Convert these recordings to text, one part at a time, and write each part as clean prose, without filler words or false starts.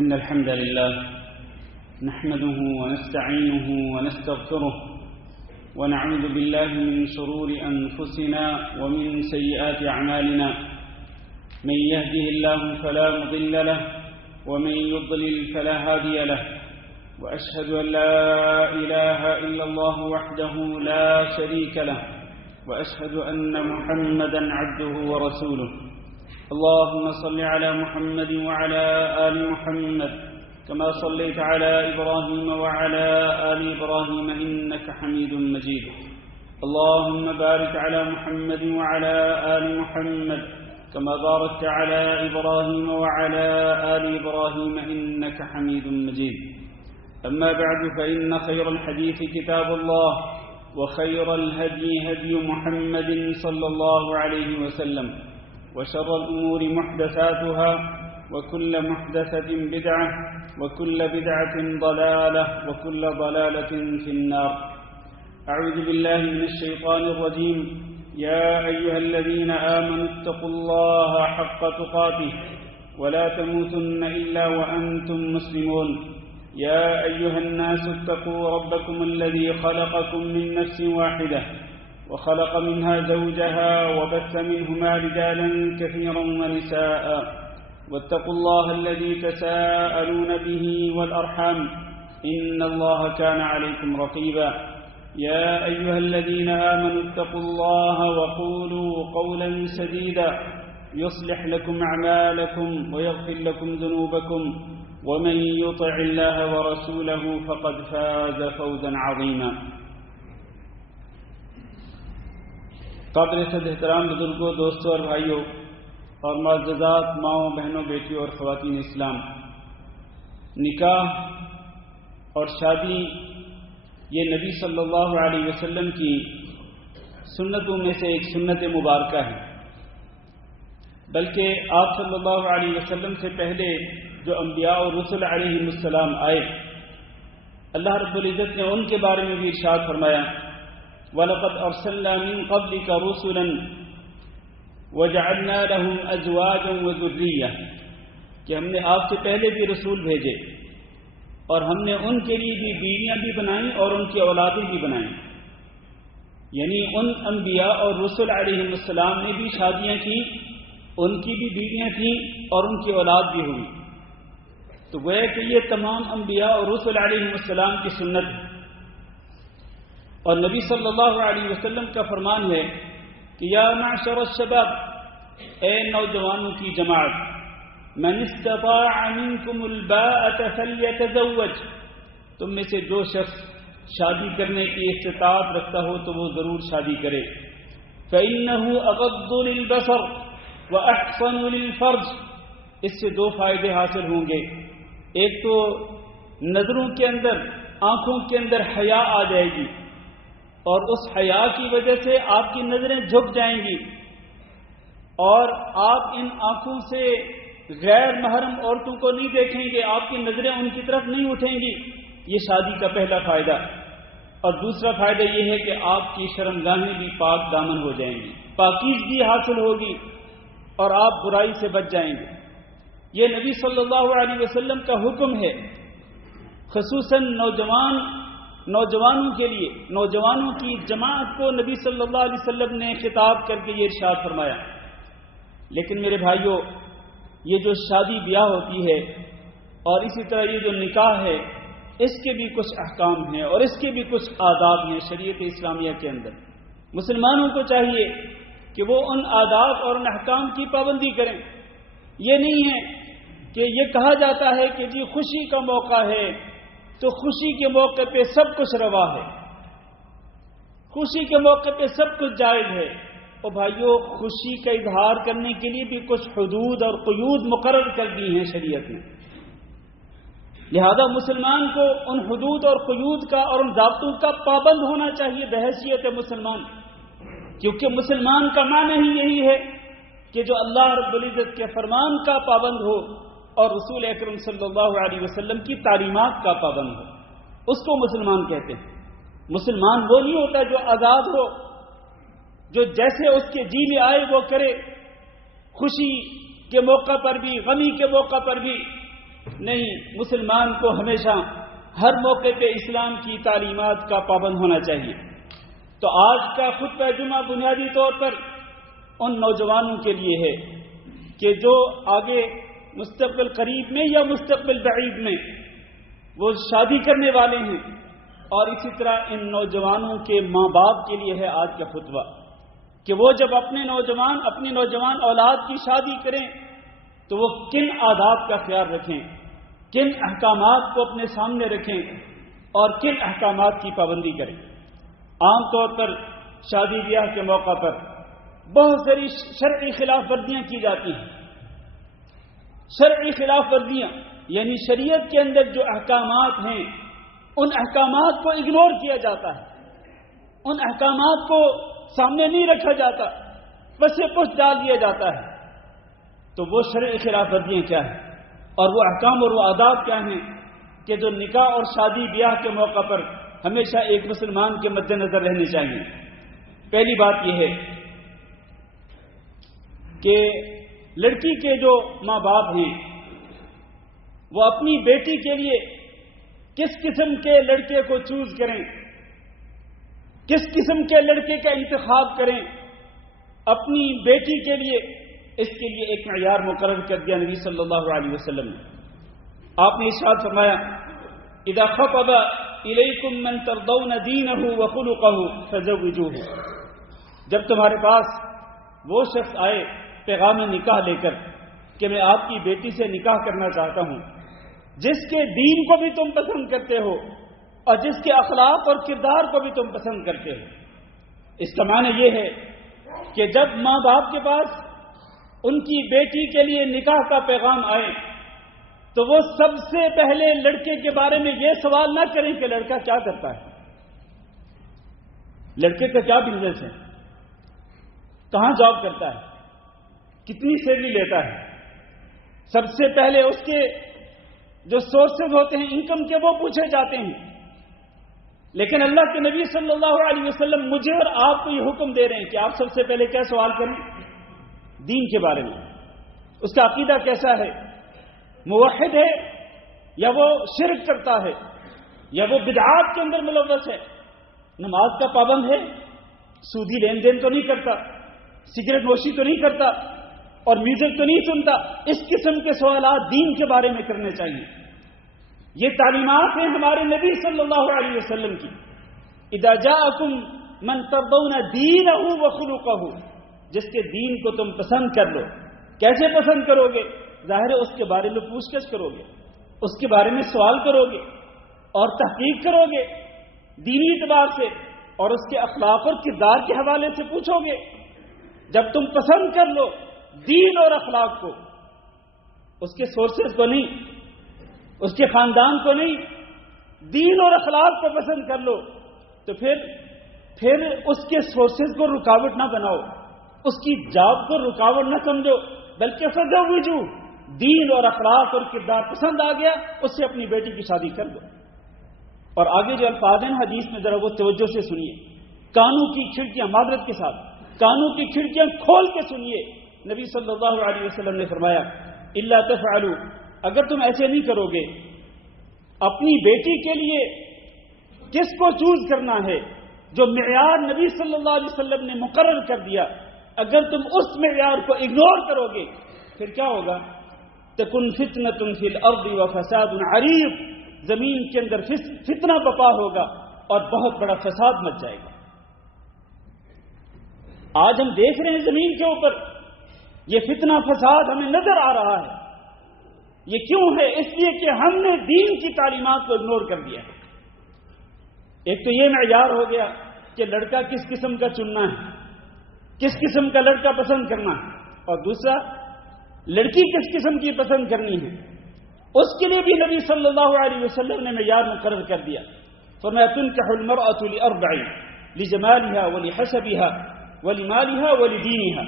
إن الحمد لله نحمده ونستعينه ونستغفره ونعوذ بالله من شرور أنفسنا ومن سيئات أعمالنا من يهده الله فلا مضل له ومن يضلل فلا هادي له وأشهد أن لا إله إلا الله وحده لا شريك له وأشهد أن محمدا عبده ورسوله اللهم صل على محمد وعلى آل محمد كما صليت على إبراهيم وعلى آل إبراهيم إنك حميد مجيد اللهم بارك على محمد وعلى آل محمد كما باركت على إبراهيم وعلى آل إبراهيم إنك حميد مجيد أما بعد فإن خير الحديث كتاب الله وخير الهدي هدي محمد صلى الله عليه وسلم وشر الأمور محدثاتها وكل محدثة بدعة وكل بدعة ضلالة وكل ضلالة في النار. أعوذ بالله من الشيطان الرجيم. يا أيها الذين آمنوا اتقوا الله حق تقاته ولا تموتن إلا وأنتم مسلمون. يا أيها الناس اتقوا ربكم الذي خلقكم من نفس واحدة وخلق منها زوجها وبث منهما رجالا كثيرا ونساء واتقوا الله الذي تساءلون به والأرحام إن الله كان عليكم رقيبا. يا أيها الذين آمنوا اتقوا الله وقولوا قولا سديدا يصلح لكم أعمالكم ويغفر لكم ذنوبكم ومن يطع الله ورسوله فقد فاز فوزا عظيما. قابل صد احترام بزرگوں، دوستوں اور بھائیوں اور معززات ماؤں، بہنوں، بیٹیوں اور خواتین اسلام، نکاح اور شادی یہ نبی صلی اللہ علیہ وسلم کی سنتوں میں سے ایک سنت مبارکہ ہے. بلکہ آپ صلی اللہ علیہ وسلم سے پہلے جو انبیاء اور رسل علیہ السلام آئے، اللہ رب العزت نے ان کے بارے میں بھی ارشاد فرمایا وَلَقَدْ أَرْسَلْنَا مِن قَبْلِكَ رُسُلًا وَجَعَلْنَا لَهُمْ أَزْوَاجًا وَذُرِّيَّةً کہ ہم نے آپ سے پہلے بھی رسول بھیجے اور ہم نے ان کے لیے بھی بیویاں بھی بنائیں اور ان کی اولادیں بھی بنائیں. یعنی ان انبیاء اور رسل علیہ السلام نے بھی شادیاں کی، ان کی بھی بیویاں تھیں اور ان کی اولاد بھی ہوئی. تو گویا کہ یہ تمام انبیاء اور رسل علیہ السلام کی سنت ہے. اور نبی صلی اللہ علیہ وسلم کا فرمان ہے کہ یا معشر الشباب، اے نوجوانوں کی جماعت، من استطاع منکم الباءۃ فلیتزوج، تم میں سے جو شخص شادی کرنے کی استطاعت رکھتا ہو تو وہ ضرور شادی کرے. فإنه اغض للبصر واحصن للفرج، اس سے دو فائدے حاصل ہوں گے. ایک تو نظروں کے اندر، آنکھوں کے اندر حیا آ جائے گی اور اس حیا کی وجہ سے آپ کی نظریں جھک جائیں گی اور آپ ان آنکھوں سے غیر محرم عورتوں کو نہیں دیکھیں گے، آپ کی نظریں ان کی طرف نہیں اٹھیں گی. یہ شادی کا پہلا فائدہ. اور دوسرا فائدہ یہ ہے کہ آپ کی شرمگاہیں بھی پاک دامن ہو جائیں گی، پاکیزگی حاصل ہوگی اور آپ برائی سے بچ جائیں گے. یہ نبی صلی اللہ علیہ وسلم کا حکم ہے، خصوصاً نوجوانوں کے لیے، نوجوانوں کی جماعت کو نبی صلی اللہ علیہ وسلم نے خطاب کر کے یہ ارشاد فرمایا. لیکن میرے بھائیوں، یہ جو شادی بیاہ ہوتی ہے اور اسی طرح یہ جو نکاح ہے، اس کے بھی کچھ احکام ہیں اور اس کے بھی کچھ آداب ہیں شریعت اسلامیہ کے اندر. مسلمانوں کو چاہیے کہ وہ ان آداب اور ان احکام کی پابندی کریں. یہ نہیں ہے کہ یہ کہا جاتا ہے کہ جی خوشی کا موقع ہے تو خوشی کے موقع پہ سب کچھ روا ہے، خوشی کے موقع پہ سب کچھ جائز ہے. اور بھائیو، خوشی کا اظہار کرنے کے لیے بھی کچھ حدود اور قیود مقرر کر دی ہیں شریعت نے. لہذا مسلمان کو ان حدود اور قیود کا اور ان ضابطوں کا پابند ہونا چاہیے بحیثیت مسلمان، کیونکہ مسلمان کا معنی ہی یہی ہے کہ جو اللہ رب العزت کے فرمان کا پابند ہو اور رسول اکرم صلی اللہ علیہ وسلم کی تعلیمات کا پابند ہو، اس کو مسلمان کہتے ہیں. مسلمان وہ نہیں ہوتا جو آزاد ہو، جو جیسے اس کے جی میں آئے وہ کرے، خوشی کے موقع پر بھی غمی کے موقع پر بھی نہیں، مسلمان کو ہمیشہ ہر موقع پہ اسلام کی تعلیمات کا پابند ہونا چاہیے۔ تو آج کا خطبہ جمعہ بنیادی طور پر ان نوجوانوں کے لیے ہے کہ جو آگے مستقبل قریب میں یا مستقبل بعید میں وہ شادی کرنے والے ہیں، اور اسی طرح ان نوجوانوں کے ماں باپ کے لیے ہے آج کا خطبہ کہ وہ جب اپنی نوجوان اولاد کی شادی کریں تو وہ کن آداب کا خیال رکھیں، کن احکامات کو اپنے سامنے رکھیں اور کن احکامات کی پابندی کریں۔ عام طور پر شادی بیاہ کے موقع پر بہت ساری شرعی خلاف ورزیاں کی جاتی ہیں۔ شرعی خلاف ورزیاں یعنی شریعت کے اندر جو احکامات ہیں ان احکامات کو اگنور کیا جاتا ہے، ان احکامات کو سامنے نہیں رکھا جاتا، بس یہ پشت ڈال دیا جاتا ہے۔ تو وہ شرعی خلاف ورزیاں کیا ہیں اور وہ احکام اور وہ آداب کیا ہیں کہ جو نکاح اور شادی بیاہ کے موقع پر ہمیشہ ایک مسلمان کے مد نظر رہنے چاہیے۔ پہلی بات یہ ہے کہ لڑکی کے جو ماں باپ ہیں وہ اپنی بیٹی کے لیے کس قسم کے لڑکے کو چوز کریں، کس قسم کے لڑکے کا انتخاب کریں اپنی بیٹی کے لیے، اس کے لیے ایک معیار مقرر کر دیا نبی صلی اللہ علیہ وسلم نے۔ آپ نے ارشاد فرمایا اذا خطب الیکم من ترضون دینہ وخلقہ فزوجوہ، جب تمہارے پاس وہ شخص آئے پیغام نکاح لے کر کہ میں آپ کی بیٹی سے نکاح کرنا چاہتا ہوں، جس کے دین کو بھی تم پسند کرتے ہو اور جس کے اخلاق اور کردار کو بھی تم پسند کرتے ہو۔ اس کا معنی یہ ہے کہ جب ماں باپ کے پاس ان کی بیٹی کے لیے نکاح کا پیغام آئے تو وہ سب سے پہلے لڑکے کے بارے میں یہ سوال نہ کریں کہ لڑکا کیا کرتا ہے، لڑکے کا کیا بزنس ہے، کہاں جاب کرتا ہے، کتنی سیلری لیتا ہے۔ سب سے پہلے اس کے جو سورسز ہوتے ہیں انکم کے وہ پوچھے جاتے ہیں۔ لیکن اللہ کے نبی صلی اللہ علیہ وسلم مجھے اور آپ کو یہ حکم دے رہے ہیں کہ آپ سب سے پہلے کیا سوال کریں؟ دین کے بارے میں، اس کا عقیدہ کیسا ہے، موحد ہے یا وہ شرک کرتا ہے یا وہ بدعات کے اندر ملوث ہے، نماز کا پابند ہے، سودی لین دین تو نہیں کرتا، سگریٹ نوشی تو نہیں کرتا اور میوزک تو نہیں سنتا۔ اس قسم کے سوالات دین کے بارے میں کرنے چاہیے۔ یہ تعلیمات ہیں ہمارے نبی صلی اللہ علیہ وسلم کی۔ اذا جاءکم من ترضون دینہ وخلقہ، جس کے دین کو تم پسند کر لو۔ کیسے پسند کرو گے؟ ظاہر ہے اس کے بارے میں پوچھ گچھ کرو گے، اس کے بارے میں سوال کرو گے اور تحقیق کرو گے دینی اعتبار سے، اور اس کے اخلاق اور کردار کے حوالے سے پوچھو گے۔ جب تم پسند کر لو دین اور اخلاق کو، اس کے سورسز کو نہیں، اس کے خاندان کو نہیں، دین اور اخلاق کو پسند کر لو، تو پھر اس کے سورسز کو رکاوٹ نہ بناؤ، اس کی جاب کو رکاوٹ نہ سمجھو، بلکہ فزوجو، دین اور اخلاق اور کردار پسند آ گیا اس سے اپنی بیٹی کی شادی کر دو۔ اور آگے جو الفاظ ہیں حدیث میں ذرا وہ توجہ سے سنیے، کانوں کی کھڑکیاں، معذرت کے ساتھ کانوں کی کھڑکیاں کھول کے سنیے۔ نبی صلی اللہ علیہ وسلم نے فرمایا الا تفعلوا، اگر تم ایسے نہیں کرو گے، اپنی بیٹی کے لیے کس کو چوز کرنا ہے جو معیار نبی صلی اللہ علیہ وسلم نے مقرر کر دیا، اگر تم اس معیار کو اگنور کرو گے پھر کیا ہوگا؟ تکن فتنۃ فی الارض وفساد عریض، زمین کے اندر فتنہ بپا ہوگا اور بہت بڑا فساد مچ جائے گا۔ آج ہم دیکھ رہے ہیں زمین کے اوپر یہ فتنہ فساد ہمیں نظر آ رہا ہے۔ یہ کیوں ہے؟ اس لیے کہ ہم نے دین کی تعلیمات کو اگنور کر دیا ہے۔ ایک تو یہ معیار ہو گیا کہ لڑکا کس قسم کا چننا ہے، کس قسم کا لڑکا پسند کرنا ہے، اور دوسرا لڑکی کس قسم کی پسند کرنی ہے، اس کے لیے بھی نبی صلی اللہ علیہ وسلم نے معیار مقرر کر دیا۔ فرمایا تنکح المرأة لأربع لجمالها ولحسبها ولمالها ولدینها۔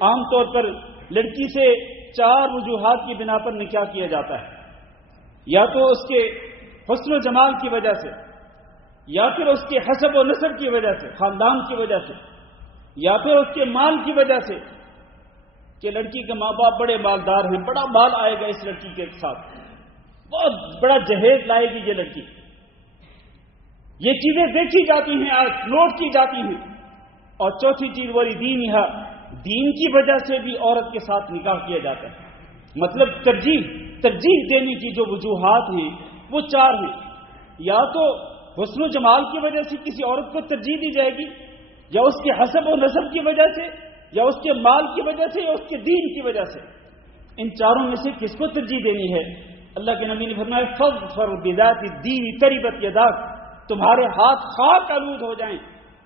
عام طور پر لڑکی سے 4 وجوہات کی بنا پر نکاح کیا جاتا ہے، یا تو اس کے حسن و جمال کی وجہ سے، یا پھر اس کے حسب و نسب کی وجہ سے، خاندان کی وجہ سے، یا پھر اس کے مال کی وجہ سے کہ لڑکی کے ماں باپ بڑے مالدار ہیں، بڑا مال آئے گا اس لڑکی کے ساتھ، بہت بڑا جہیز لائے گی یہ لڑکی. یہ چیزیں دیکھی جاتی ہیں، آج نوٹ کی جاتی ہیں. اور چوتھی چیز وہی دین یہاں، دین کی وجہ سے بھی عورت کے ساتھ نکاح کیا جاتا ہے. مطلب ترجیح دینے کی جو وجوہات ہیں وہ 4 ہیں. یا تو حسن و جمال کی وجہ سے کسی عورت کو ترجیح دی جائے گی، یا اس کے حسب و نسب کی وجہ سے، یا اس کے مال کی وجہ سے، یا اس کے دین کی وجہ سے. ان 4 میں سے کس کو ترجیح دینی ہے؟ اللہ کے نبی نے فرمایا فاظفر بذات الدین تربت یداک، تمہارے ہاتھ خاک آلود ہو جائیں،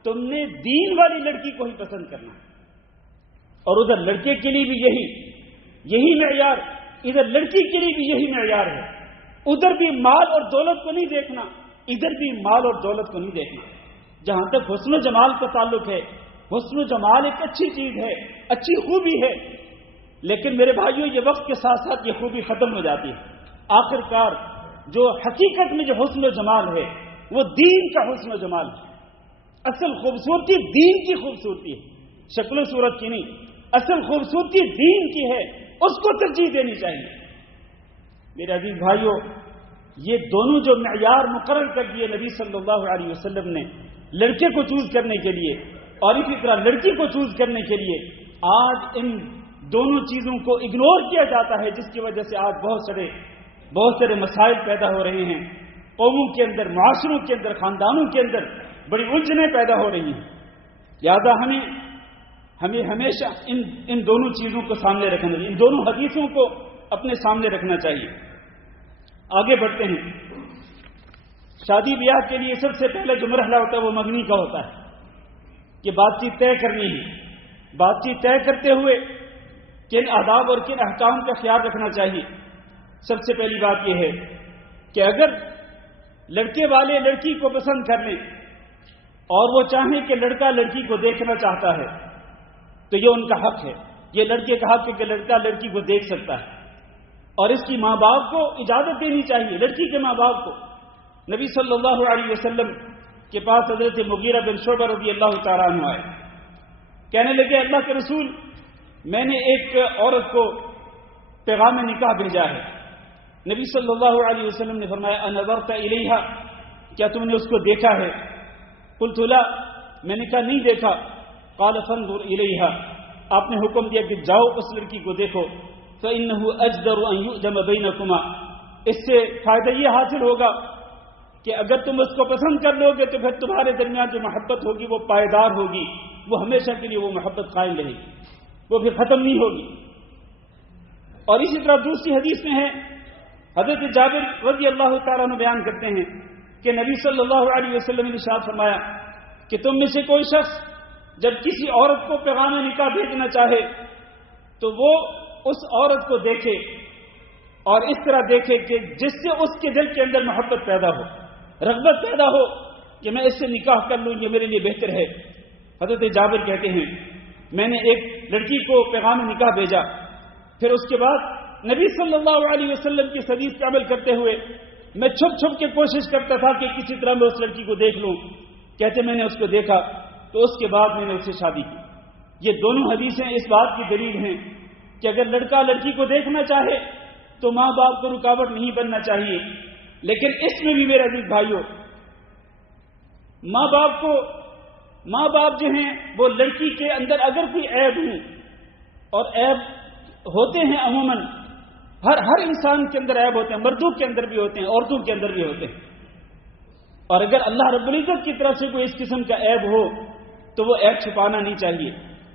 تم نے دین والی لڑکی کو ہی پسند کرنا ہے. اور ادھر لڑکے کے لیے بھی یہی معیار، ادھر لڑکی کے لیے بھی یہی معیار ہے. ادھر بھی مال اور دولت کو نہیں دیکھنا، ادھر بھی مال اور دولت کو نہیں دیکھنا. جہاں تک حسن و جمال کا تعلق ہے، حسن و جمال ایک اچھی چیز ہے، اچھی خوبی ہے، لیکن میرے بھائیوں یہ وقت کے ساتھ ساتھ یہ خوبی ختم ہو جاتی ہے. آخر کار جو حقیقت میں جو حسن و جمال ہے وہ دین کا حسن و جمال ہے. اصل خوبصورتی دین کی خوبصورتی ہے، شکل و صورت کی نہیں. اصل خوبصورتی دین کی ہے، اس کو ترجیح دینی چاہیے. میرے عزیز بھائیوں، یہ دونوں جو معیار مقرر کر دیے نبی صلی اللہ علیہ وسلم نے لڑکے کو چوز کرنے کے لیے اور اسی طرح لڑکی کو چوز کرنے کے لیے، آج ان دونوں چیزوں کو اگنور کیا جاتا ہے، جس کی وجہ سے آج بہت سارے مسائل پیدا ہو رہے ہیں. قوموں کے اندر، معاشروں کے اندر، خاندانوں کے اندر بڑی الجھنیں پیدا ہو رہی ہیں. لہذا ہمیں ہمیشہ ان دونوں چیزوں کو سامنے رکھنا چاہیے، ان دونوں حدیثوں کو اپنے سامنے رکھنا چاہیے. آگے بڑھتے ہیں. شادی بیاہ کے لیے سب سے پہلے جو مرحلہ ہوتا ہے وہ منگنی کا ہوتا ہے کہ بات چیت طے کرنی ہے. بات چیت طے کرتے ہوئے کن آداب اور کن احکام کا خیال رکھنا چاہیے؟ سب سے پہلی بات یہ ہے کہ اگر لڑکے والے لڑکی کو پسند کر لیں اور وہ چاہیں کہ لڑکا لڑکی کو دیکھنا چاہتا ہے تو یہ ان کا حق ہے. یہ لڑکے کا حق ہے کہ لڑکا لڑکی کو دیکھ سکتا ہے، اور اس کی ماں باپ کو اجازت دینی چاہیے. لڑکی کے ماں باپ کو. نبی صلی اللہ علیہ وسلم کے پاس حضرت مغیرہ بن شعبہ رضی اللہ تعالیٰ عنہ آئے. کہنے لگے اللہ کے رسول، میں نے ایک عورت کو پیغام نکاح بھیجا ہے. نبی صلی اللہ علیہ وسلم نے فرمایا انظرت الیہا، کیا تم نے اس کو دیکھا ہے؟ قلت لا، میں نے کہا نہیں دیکھا. قال فانظر الیہا، آپ نے حکم دیا کہ جاؤ اس لڑکی کو دیکھو. فإنه أجدر أن يؤجم بينكما، اس سے فائدہ یہ حاصل ہوگا کہ اگر تم اس کو پسند کر لو گے تو پھر تمہارے درمیان جو محبت ہوگی وہ پائیدار ہوگی، وہ ہمیشہ کے لیے وہ محبت قائم رہے گی، وہ پھر ختم نہیں ہوگی. اور اسی طرح دوسری حدیث میں ہے، حضرت جابر رضی اللہ تعالیٰ عنہ بیان کرتے ہیں کہ نبی صلی اللہ علیہ وسلم نے ارشاد فرمایا کہ تم میں سے کوئی شخص جب کسی عورت کو پیغام نکاح بھیجنا چاہے تو وہ اس عورت کو دیکھے اور اس طرح دیکھے کہ جس سے اس کے دل کے اندر محبت پیدا ہو، رغبت پیدا ہو کہ میں اس سے نکاح کر لوں، یہ میرے لیے بہتر ہے. حضرت جابر کہتے ہیں میں نے ایک لڑکی کو پیغام نکاح بھیجا، پھر اس کے بعد نبی صلی اللہ علیہ وسلم کی حدیث پر عمل کرتے ہوئے میں چھپ کے کوشش کرتا تھا کہ کسی طرح میں اس لڑکی کو دیکھ لوں. کہتے میں نے اس کو دیکھا تو اس کے بعد میں نے اس سے شادی کی. یہ دونوں حدیثیں اس بات کی دلیل ہیں کہ اگر لڑکا لڑکی کو دیکھنا چاہے تو ماں باپ کو رکاوٹ نہیں بننا چاہیے. لیکن اس میں بھی میرے عزیز بھائیوں، ماں باپ جو ہیں وہ لڑکی کے اندر اگر کوئی عیب ہوں، اور عیب ہوتے ہیں عموماً ہر انسان کے اندر عیب ہوتے ہیں، مردوں کے اندر بھی ہوتے ہیں، عورتوں کے اندر بھی ہوتے ہیں، اور اگر اللہ رب العزت کی طرف سے کوئی اس قسم کا عیب ہو تو وہ عیب چھپانا نہیں چاہیے،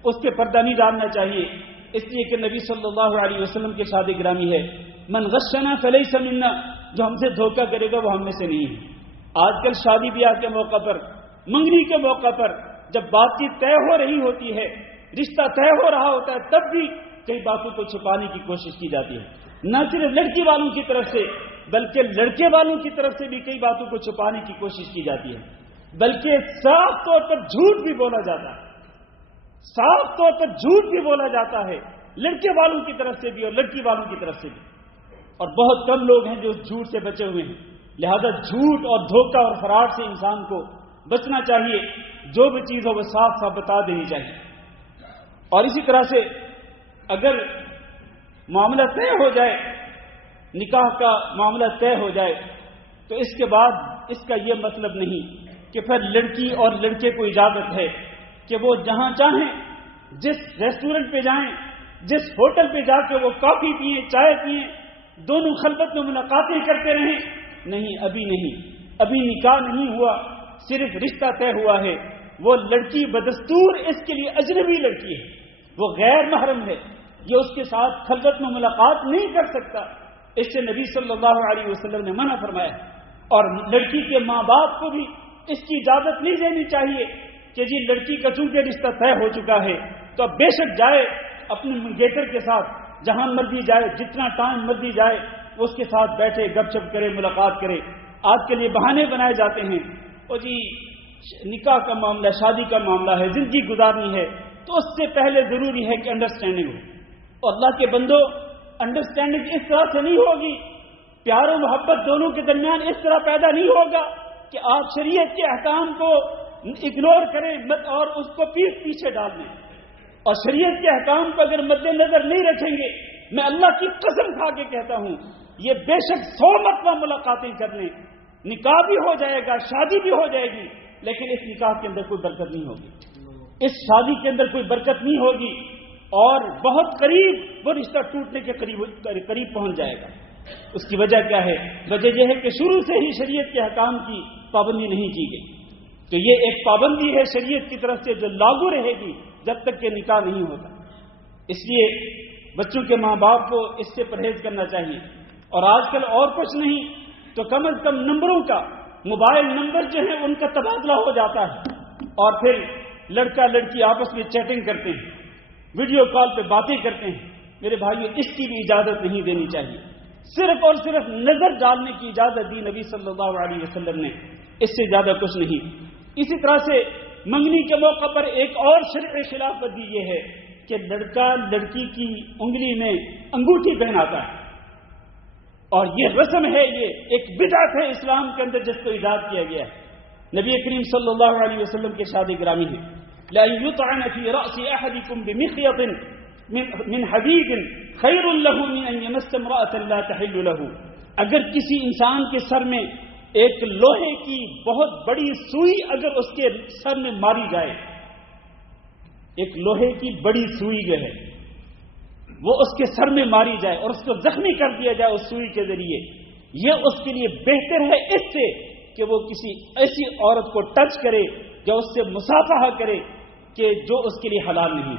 اس پہ پردہ نہیں ڈالنا چاہیے. اس لیے کہ نبی صلی اللہ علیہ وسلم کے شاد گرامی ہے من غشنا فلیس منا، جو ہم سے دھوکہ کرے گا وہ ہم میں سے نہیں ہے. آج کل شادی بیاہ کے موقع پر، منگنی کے موقع پر جب بات چیت طے ہو رہی ہوتی ہے، رشتہ طے ہو رہا ہوتا ہے، تب بھی کئی باتوں کو چھپانے کی کوشش کی جاتی ہے. نہ صرف لڑکی والوں کی طرف سے بلکہ لڑکے والوں کی طرف سے بھی کئی باتوں کو چھپانے کی کوشش کی جاتی ہے، بلکہ صاف طور پر جھوٹ بھی بولا جاتا ہے. صاف طور پر جھوٹ بھی بولا جاتا ہے لڑکے والوں کی طرف سے بھی اور لڑکی والوں کی طرف سے بھی، اور بہت کم لوگ ہیں جو اس جھوٹ سے بچے ہوئے ہیں. لہذا جھوٹ اور دھوکہ اور فراڈ سے انسان کو بچنا چاہیے. جو بھی چیز ہو وہ صاف بتا دینی چاہیے. اور اسی طرح سے اگر معاملہ طے ہو جائے نکاح کا معاملہ طے ہو جائے تو اس کے بعد اس کا یہ مطلب نہیں کہ پھر لڑکی اور لڑکے کو اجازت ہے کہ وہ جہاں چاہیں، جس ریسٹورنٹ پہ جائیں، جس ہوٹل پہ جا کے وہ کافی پئیں، چائے پئیں، دونوں خلوت میں ملاقاتیں کرتے رہیں. نہیں، ابھی نہیں، ابھی نکاح نہیں ہوا، صرف رشتہ طے ہوا ہے. وہ لڑکی بدستور اس کے لیے اجنبی لڑکی ہے، وہ غیر محرم ہے، یہ اس کے ساتھ خلوت میں ملاقات نہیں کر سکتا. اس سے نبی صلی اللہ علیہ وسلم نے منع فرمایا. اور لڑکی کے ماں باپ کو بھی اس کی اجازت نہیں دینی چاہیے کہ جی لڑکی کا چونکہ رشتہ طے ہو چکا ہے تو اب بے شک جائے اپنے منگیتر کے ساتھ، جہاں مرضی جائے، جتنا ٹائم مرضی جائے، وہ اس کے ساتھ بیٹھے، گپ شپ کرے، ملاقات کرے. آج کے لیے بہانے بنائے جاتے ہیں، اور جی نکاح کا معاملہ، شادی کا معاملہ ہے، زندگی گزارنی ہے تو اس سے پہلے ضروری ہے کہ انڈرسٹینڈنگ ہو. اور اللہ کے بندو، انڈرسٹینڈنگ اس طرح سے نہیں ہوگی، پیار و محبت دونوں کے درمیان اس طرح پیدا نہیں ہوگا کہ آپ شریعت کے احکام کو اگنور کریں اور اس کو پیچھے ڈال دیں. اور شریعت کے احکام کو اگر مد نظر نہیں رکھیں گے، میں اللہ کی قسم کھا کے کہتا ہوں، یہ بے شک 100 مرتبہ ملاقاتیں کر لیں، نکاح بھی ہو جائے گا، شادی بھی ہو جائے گی، لیکن اس نکاح کے اندر کوئی برکت نہیں ہوگی، اس شادی کے اندر کوئی برکت نہیں ہوگی، اور بہت قریب وہ رشتہ ٹوٹنے کے قریب پہنچ جائے گا. اس کی وجہ کیا ہے؟ وجہ یہ ہے کہ شروع سے ہی شریعت کے احکام کی پابندی نہیں کی گئی. تو یہ ایک پابندی ہے شریعت کی طرف سے جو لاگو رہے گی جب تک کہ نکاح نہیں ہوتا. اس لیے بچوں کے ماں باپ کو اس سے پرہیز کرنا چاہیے. اور آج کل اور کچھ نہیں تو کم از کم نمبروں کا، موبائل نمبر جو ہے ان کا تبادلہ ہو جاتا ہے، اور پھر لڑکا لڑکی آپس میں چیٹنگ کرتے ہیں، ویڈیو کال پہ باتیں کرتے ہیں. میرے بھائیو، اس کی بھی اجازت نہیں دینی چاہیے. صرف اور صرف نظر ڈالنے کی اجازت دی نبی صلی اللہ علیہ وسلم نے، اس سے زیادہ کچھ نہیں. اسی طرح سے منگنی کے موقع پر ایک اور شرعی خلاف ورزی یہ ہے کہ لڑکا لڑکی کی انگلی میں انگوٹھی پہناتا ہے، اور یہ رسم ہے، یہ ایک بدعت ہے اسلام کے اندر جس کو ایجاد کیا گیا ہے. نبی کریم صلی اللہ علیہ وسلم کے ارشاد گرامی ہے، لا يطعن في رأس أحدكم بمخيط من حديد خير له من أن يمس امرأة لا تحل له. اگر کسی انسان کے سر میں ایک لوہے کی بہت بڑی سوئی اگر اس کے سر میں ماری جائے، ایک لوہے کی بڑی سوئی جو ہے وہ اس کے سر میں ماری جائے اور اس کو زخمی کر دیا جائے اس سوئی کے ذریعے، یہ اس کے لیے بہتر ہے اس سے کہ وہ کسی ایسی عورت کو ٹچ کرے جو اس سے مصافحہ کرے کہ جو اس کے لیے حلال نہیں.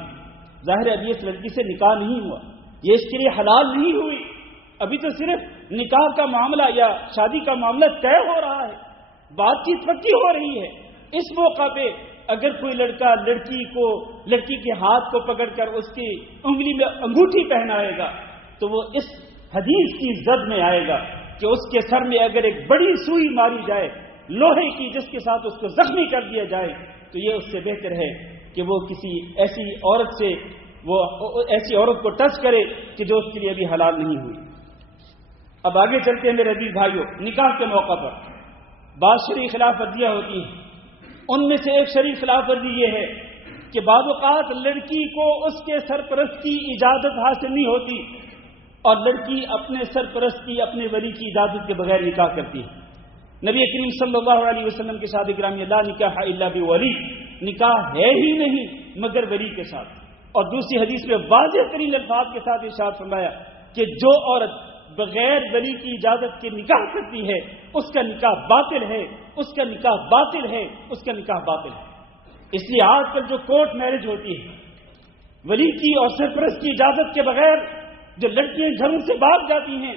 ظاہر ہے ابھی اس لڑکی سے نکاح نہیں ہوا، یہ اس کے لیے حلال نہیں ہوئی، ابھی تو صرف نکاح کا معاملہ یا شادی کا معاملہ طے ہو رہا ہے، بات چیت پکی ہو رہی ہے. اس موقع پہ اگر کوئی لڑکا لڑکی کے ہاتھ کو پکڑ کر اس کی انگلی میں انگوٹھی پہنائے گا تو وہ اس حدیث کی زد میں آئے گا کہ اس کے سر میں اگر ایک بڑی سوئی ماری جائے لوہے کی جس کے ساتھ اس کو زخمی کر دیا جائے تو یہ اس سے بہتر ہے کہ وہ کسی ایسی عورت کو ٹچ کرے کہ جو اس کے لیے ابھی حلال نہیں ہوئی. اب آگے چلتے ہیں میرے عزیز بھائیوں. نکاح کے موقع پر بعض شرعی خلاف ورزیاں ہوتی ہیں، ان میں سے ایک شرعی خلاف ورزی یہ ہے کہ بعض اوقات لڑکی کو اس کے سرپرست کی اجازت حاصل نہیں ہوتی اور لڑکی اپنے سرپرست کی، اپنے ولی کی اجازت کے بغیر نکاح کرتی ہے. نبی کریم صلی اللہ علیہ وسلم کے شاد گرامی لا نکاح الا بولی، نکاح ہے ہی نہیں مگر ولی کے ساتھ. اور دوسری حدیث میں واضح ترین الفاظ کے ساتھ ارشاد فرمایا کہ جو عورت بغیر ولی کی اجازت کے نکاح کرتی ہے اس کا نکاح باطل ہے، اس کا نکاح باطل ہے، اس کا نکاح باطل ہے. اس لیے آج کل جو کورٹ میرج ہوتی ہے ولی کی اور سرپرست کی اجازت کے بغیر، جو لڑکیاں گھروں سے بھاگ جاتی ہیں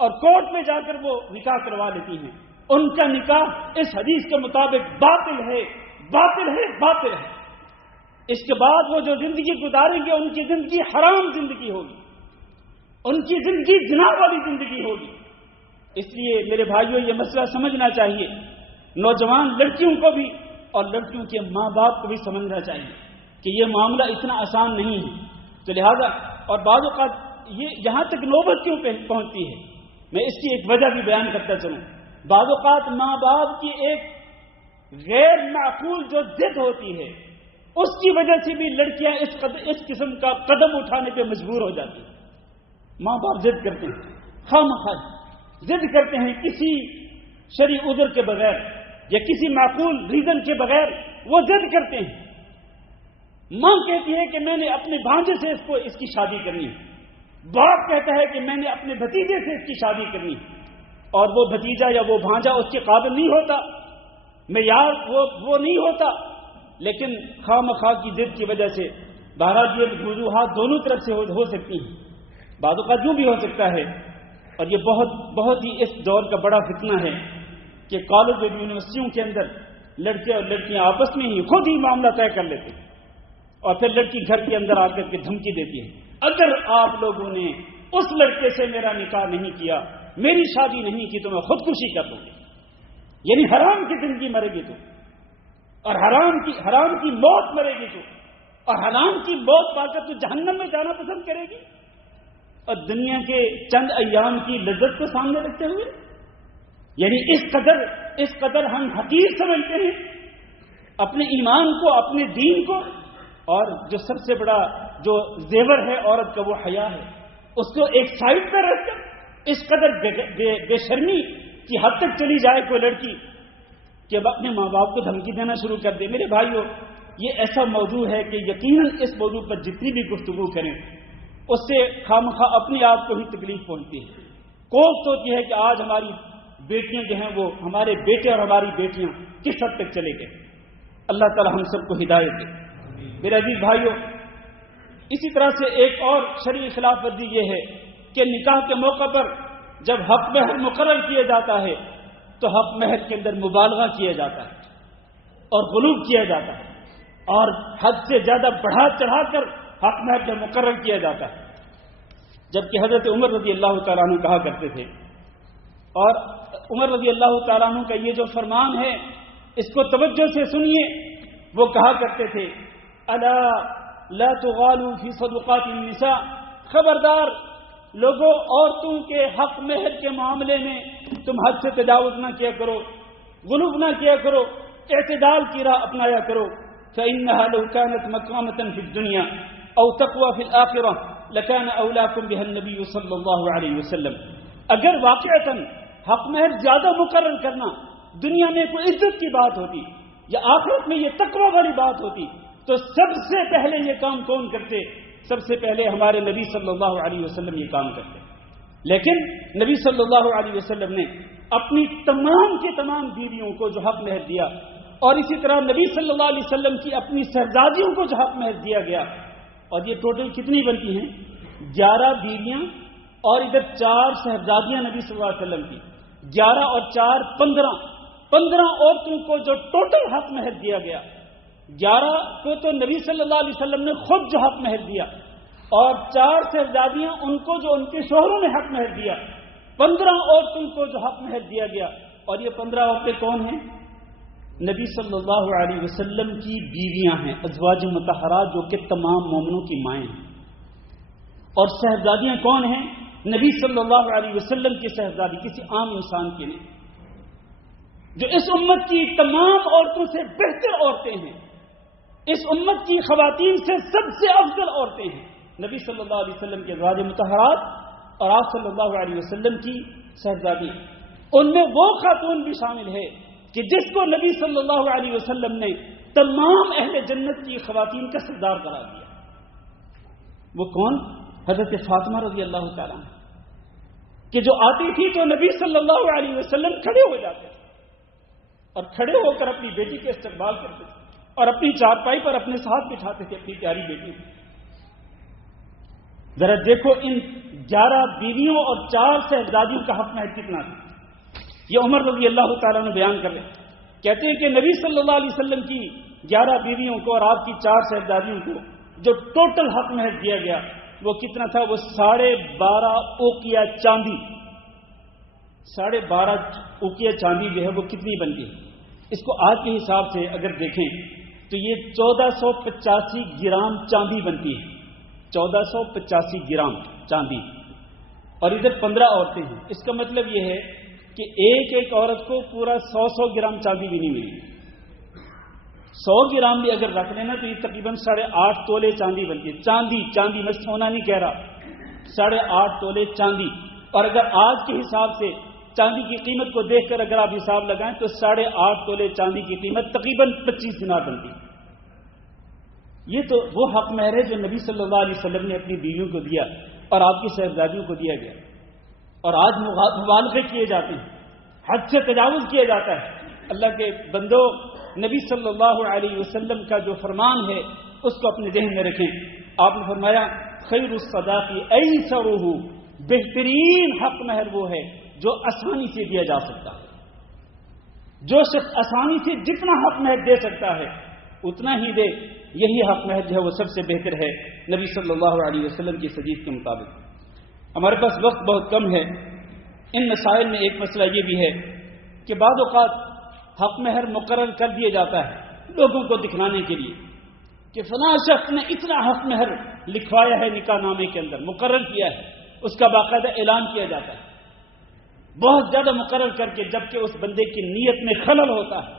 اور کورٹ میں جا کر وہ نکاح کروا لیتی ہیں، ان کا نکاح اس حدیث کے مطابق باطل ہے، باطل ہے، باطل ہے. اس کے بعد وہ جو زندگی گزاریں گے ان کی زندگی حرام زندگی ہوگی، ان کی زندگی زنا والی زندگی ہوگی. اس لیے میرے بھائیوں یہ مسئلہ سمجھنا چاہیے، نوجوان لڑکیوں کو بھی اور لڑکیوں کے ماں باپ کو بھی سمجھنا چاہیے کہ یہ معاملہ اتنا آسان نہیں ہے. تو لہذا اور بعض اوقات یہ یہاں تک نوبت کیوں پہنچتی ہے، میں اس کی ایک وجہ بھی بیان کرتا چلوں. بعض اوقات ماں باپ کی ایک غیر معقول جو ضد ہوتی ہے اس کی وجہ سے بھی لڑکیاں اس قسم کا قدم اٹھانے پہ مجبور ہو جاتی ہیں. ماں باپ ضد کرتے ہیں، خواہ ضد کرتے ہیں کسی شرعی عذر کے بغیر یا کسی معقول ریزن کے بغیر، وہ ضد کرتے ہیں. ماں کہتی ہے کہ میں نے اپنے بھانجے سے اس کی شادی کرنی ہے، باپ کہتا ہے کہ میں نے اپنے بھتیجے سے اس کی شادی کرنی ہے، اور وہ بھتیجا یا وہ بھانجا اس کے قابل نہیں ہوتا، معیار وہ نہیں ہوتا. لیکن خواہ مخواہ کی ضد کی وجہ سے بہرحال یہ وجوہات دونوں طرف سے ہو سکتی ہیں. بعض اوقات یوں بھی ہو سکتا ہے، اور یہ بہت ہی اس دور کا بڑا فتنہ ہے کہ کالج اور یونیورسٹیوں کے اندر لڑکے اور لڑکیاں آپس میں ہی خود ہی معاملہ طے کر لیتے ہیں، اور پھر لڑکی گھر کے اندر آ کر کے دھمکی دیتی ہے، اگر آپ لوگوں نے اس لڑکے سے میرا نکاح نہیں کیا، میری شادی نہیں کی، تو میں خودکشی کر دوں گی. یعنی حرام کی زندگی مرے گی تو، اور حرام کی موت مرے گی تو، اور حرام کی موت پا کر تو جہنم میں جانا پسند کرے گی. اور دنیا کے چند ایام کی لذت کو سامنے رکھتے ہوئے، یعنی اس قدر ہم حقیر سمجھتے ہیں اپنے ایمان کو، اپنے دین کو. اور جو سب سے بڑا جو زیور ہے عورت کا وہ حیا ہے، اس کو ایک سائڈ پر رکھ کر اس قدر بے شرمی کی حد تک چلی جائے کوئی لڑکی کہ اب اپنے ماں باپ کو دھمکی دینا شروع کر دے. میرے بھائیو، یہ ایسا موضوع ہے کہ یقیناً اس موضوع پر جتنی بھی گفتگو کریں اس سے خامخواہ اپنے آپ کو ہی تکلیف پہنچتی ہے. کوشش ہوتی ہے کہ آج ہماری بیٹیاں جو ہیں وہ ہمارے بیٹے اور ہماری بیٹیاں کس حد تک چلے گئے. اللہ تعالی ہم سب کو ہدایت دے. میرے عزیز بھائیو، اسی طرح سے ایک اور شرعی خلاف ورزی یہ ہے کہ نکاح کے موقع پر جب حق مہر مقرر کیا جاتا ہے تو حق مہر کے اندر مبالغہ کیا جاتا ہے اور غلو کیا جاتا ہے، اور حد سے زیادہ بڑھا چڑھا کر حق مہر جب مقرر کیا جاتا ہے. جبکہ حضرت عمر رضی اللہ تعالیٰ عنہ کہا کرتے تھے، اور عمر رضی اللہ تعالیٰ عنہ کا یہ جو فرمان ہے اس کو توجہ سے سنیے. وہ کہا کرتے تھے، الا لا تغالوا فی صدقات النساء، خبردار لوگوں، عورتوں کے حق مہر کے معاملے میں تم حد سے تجاوز نہ کیا کرو، غلو نہ کیا کرو، اعتدال کی راہ اپنایا کرو. فإنها لو كانت مقامة في الدنيا أو تقوى في الآخرة لكان أولاكم بها النبي صلى الله عليه وسلم. اگر واقعتاً حق مہر زیادہ مقرر کرنا دنیا میں کوئی عزت کی بات ہوتی یا آخرت میں یہ تقوی والی بات ہوتی تو سب سے پہلے یہ کام کون کرتے؟ سب سے پہلے ہمارے نبی صلی اللہ علیہ وسلم یہ کام کرتے. لیکن نبی صلی اللہ علیہ وسلم نے اپنی تمام کی تمام بیویوں کو جو حق مہر دیا، اور اسی طرح نبی صلی اللہ علیہ وسلم کی اپنی شہزادیوں کو جو حق مہر دیا گیا، اور یہ ٹوٹل کتنی بنتی ہیں؟ 11 بیویاں، اور ادھر 4 شہزادیاں نبی صلی اللہ علیہ وسلم کی. 11 اور 4 15 عورتوں کو جو ٹوٹل حق مہر دیا گیا. 11 کو تو نبی صلی اللہ علیہ وسلم نے خود جو حق مہر دیا، اور 4 شہزادیاں ان کو جو ان کے شوہروں نے حق مہر دیا. 15 عورتوں کو جو حق مہر دیا گیا، اور یہ 15 عورتیں کون ہیں؟ نبی صلی اللہ علیہ وسلم کی بیویاں ہیں، ازواج مطہرات، جو کہ تمام مومنوں کی مائیں ہیں. اور شہزادیاں کون ہیں؟ نبی صلی اللہ علیہ وسلم کی شہزادی، کسی عام انسان کی نہیں، جو اس امت کی تمام عورتوں سے بہتر عورتیں ہیں، اس امت کی خواتین سے سب سے افضل عورتیں ہیں. نبی صلی اللہ علیہ وسلم کے ازواج مطہرات اور آپ صلی اللہ علیہ وسلم کی شہزادی. ان میں وہ خاتون بھی شامل ہے کہ جس کو نبی صلی اللہ علیہ وسلم نے تمام اہل جنت کی خواتین کا سردار قرار دیا. وہ کون؟ حضرت فاطمہ رضی اللہ تعالیٰ عنہ، کہ جو آتی تھی تو نبی صلی اللہ علیہ وسلم کھڑے ہو جاتے تھے اور کھڑے ہو کر اپنی بیٹی کے استقبال کرتے تھے اور اپنی چارپائی پر اپنے ساتھ بٹھاتے تھے اپنی پیاری بیٹی. ذرا دیکھو ان 11 بیویوں اور 4 شہزادیوں کا حق مہر کتنا تھا. یہ عمر رضی اللہ تعالیٰ نے بیان کر رہے، کہتے ہیں کہ نبی صلی اللہ علیہ وسلم کی 11 بیویوں کو اور آپ کی 4 شہزادیوں کو جو ٹوٹل حق مہر دیا گیا وہ کتنا تھا؟ وہ 12.5 اوقیہ چاندی. 12.5 اوقیہ چاندی جو ہے وہ کتنی بنتی ہے؟ اس کو آج کے حساب سے اگر دیکھیں تو یہ 1485 گرام چاندی بنتی ہے. 1485 گرام چاندی. اور ادھر 15 عورتیں ہیں. اس کا مطلب یہ ہے کہ ایک عورت کو پورا 100 گرام چاندی بھی نہیں ملی. 100 گرام بھی اگر رکھ لینا تو یہ تقریباً 8.5 تولے چاندی بنتی ہے. چاندی میں سونا نہیں کہہ رہا، 8.5 تولے چاندی. اور اگر آج کے حساب سے چاندی کی قیمت کو دیکھ کر اگر آپ حساب لگائیں تو 8.5 تولے چاندی کی قیمت تقریباً 25 دینار بنتی. یہ تو وہ حق مہر ہے جو نبی صلی اللہ علیہ وسلم نے اپنی بیویوں کو دیا اور آپ کی صاحبزادیوں کو دیا گیا. اور آج مبالغے کیے جاتے ہیں, حد سے تجاوز کیا جاتا ہے. اللہ کے بندو, نبی صلی اللہ علیہ وسلم کا جو فرمان ہے اس کو اپنے ذہن میں رکھیں. آپ نے فرمایا خیر الصداق ایسرہ, بہترین حق مہر وہ ہے جو آسانی سے دیا جا سکتا ہے. جو شخص آسانی سے جتنا حق مہر دے سکتا ہے اتنا ہی دے. یہی حق مہر جو ہے وہ سب سے بہتر ہے نبی صلی اللہ علیہ وسلم کی حدیث کے مطابق. ہمارے پاس وقت بہت کم ہے. ان مسائل میں ایک مسئلہ یہ بھی ہے کہ بعض اوقات حق مہر مقرر کر دیا جاتا ہے لوگوں کو دکھلانے کے لیے کہ فلاں شخص نے اتنا حق مہر لکھوایا ہے, نکاح نامے کے اندر مقرر کیا ہے, اس کا باقاعدہ اعلان کیا جاتا ہے بہت زیادہ مقرر کر کے, جبکہ اس بندے کی نیت میں خلل ہوتا ہے,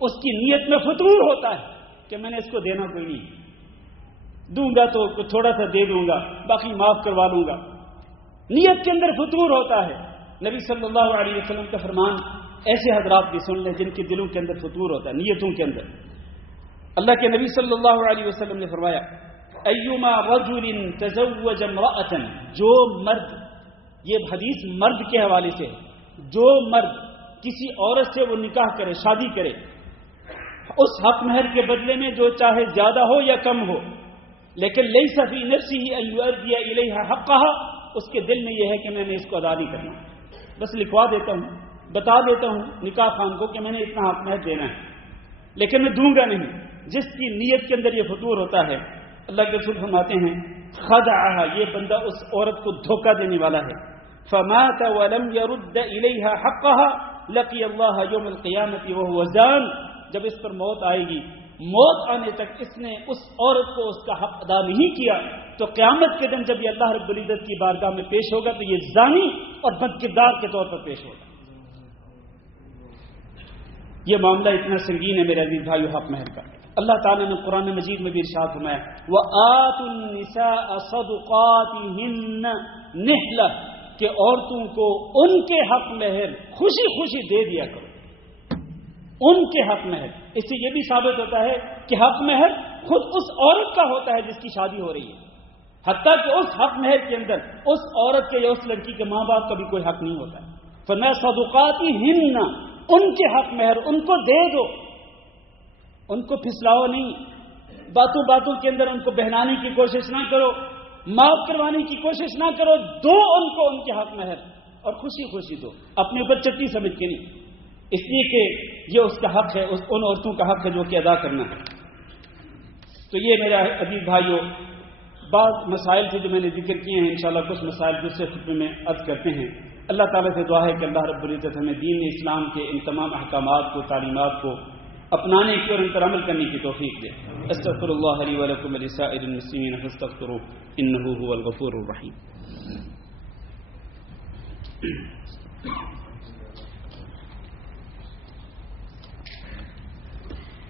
اس کی نیت میں فتور ہوتا ہے کہ میں نے اس کو دینا کوئی نہیں, دوں گا تو تھوڑا سا دے دوں گا, باقی معاف کروا لوں گا. نیت کے اندر فتور ہوتا ہے. نبی صلی اللہ علیہ وسلم کا فرمان ایسے حضرات بھی سن لیں جن کے دلوں کے اندر فتور ہوتا ہے, نیتوں کے اندر. اللہ کے نبی صلی اللہ علیہ وسلم نے فرمایا ایما رجل تزوج امرأة, جو مرد, یہ حدیث مرد کے حوالے سے ہے, جو مرد کسی عورت سے وہ نکاح کرے, شادی کرے, اس حق مہر کے بدلے میں جو چاہے زیادہ ہو یا کم ہو, لیکن لیس فی نفسه ان یؤدی الیہا حقها, اس کے دل میں یہ ہے کہ میں نے اس کو ادا نہیں کرنا, بس لکھوا دیتا ہوں, بتا دیتا ہوں نکاح خان کو کہ میں نے اتنا حق مہر دینا ہے لیکن میں دوں گا نہیں. جس کی نیت کے اندر یہ فطور ہوتا ہے, اللہ کے رسول فرماتے ہیں خدعها, یہ بندہ اس عورت کو دھوکہ دینے والا ہے. فمات ولم يرد الیہا حقها لقی اللہ یوم القیامت وهو زان, جب اس پر موت آئے گی, موت آنے تک اس نے اس عورت کو اس کا حق ادا نہیں کیا, تو قیامت کے دن جب یہ اللہ رب العزت کی بارگاہ میں پیش ہوگا تو یہ زانی اور بدکردار کے طور پر پیش ہوگا. یہ معاملہ اتنا سنگین ہے میرے عزیز بھائیو حق مہر کا. اللہ تعالیٰ نے قرآن مجید میں بھی ارشاد فرمایا وَآتُوا النِّسَاءَ صَدُقَاتِهِنَّ نِحْلَةً, کہ عورتوں کو ان کے حق مہر خوشی خوشی دے دیا کرو, ان کے حق مہر. اس سے یہ بھی ثابت ہوتا ہے کہ حق مہر خود اس عورت کا ہوتا ہے جس کی شادی ہو رہی ہے, حتیٰ کہ اس حق مہر کے اندر اس عورت کے یا اس لڑکی کے ماں باپ کا بھی کوئی حق نہیں ہوتا ہے. فَمَا صَدُقَاتِهِنَّ, ان کے حق مہر ان کو دے دو, ان کو پھسلاؤ نہیں, باتوں باتوں کے اندر ان کو بہلانے کی کوشش نہ کرو, معاف کروانے کی کوشش نہ کرو, دو ان کو ان کے حق مہر اور خوشی خوشی دو, اپنے اوپر چٹی سمجھ کے نہیں, اس لیے کہ یہ اس کا حق ہے, ان عورتوں کا حق ہے جو کہ ادا کرنا ہے. تو یہ میرا عزیز بھائیو بعض مسائل تھے جو میں نے ذکر کیے ہیں. انشاءاللہ کچھ مسائل دوسرے خطبے میں عرض کرتے ہیں. اللہ تعالیٰ سے دعا ہے کہ اللہ رب العزت ہمیں دین اسلام کے ان تمام احکامات کو, تعلیمات کو اپنانے کی اور ان پر عمل کرنے کی توفیق دے. استغفر اللہ لی ولکم ولسائر المسلمین فاستغفروہ انہ هو الغفور الرحیم.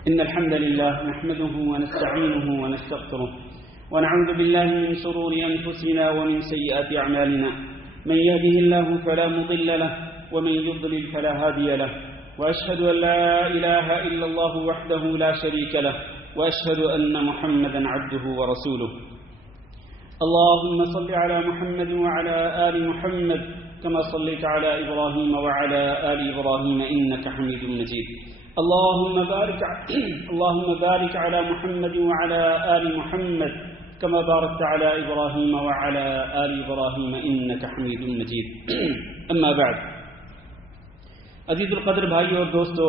ان الحمد لله نحمده ونستعينه ونستغفره ونعوذ بالله من شرور انفسنا ومن سيئات اعمالنا, من يهده الله فلا مضل له ومن يضلل فلا هادي له, وأشهد أن لا إله إلا الله وحده لا شريك له, وأشهد أن محمدا عبده ورسوله. اللهم صل على محمد وعلى آل محمد كما صليت على إبراهيم وعلى آل إبراهيم إنك حميد مجيد. اللهم بارك على محمد وعلى آل محمد كما باركت على إبراهيم وعلى آل إبراهيم إنك حميد مجيد. أما بعد, عزیز القدر بھائی اور دوستو,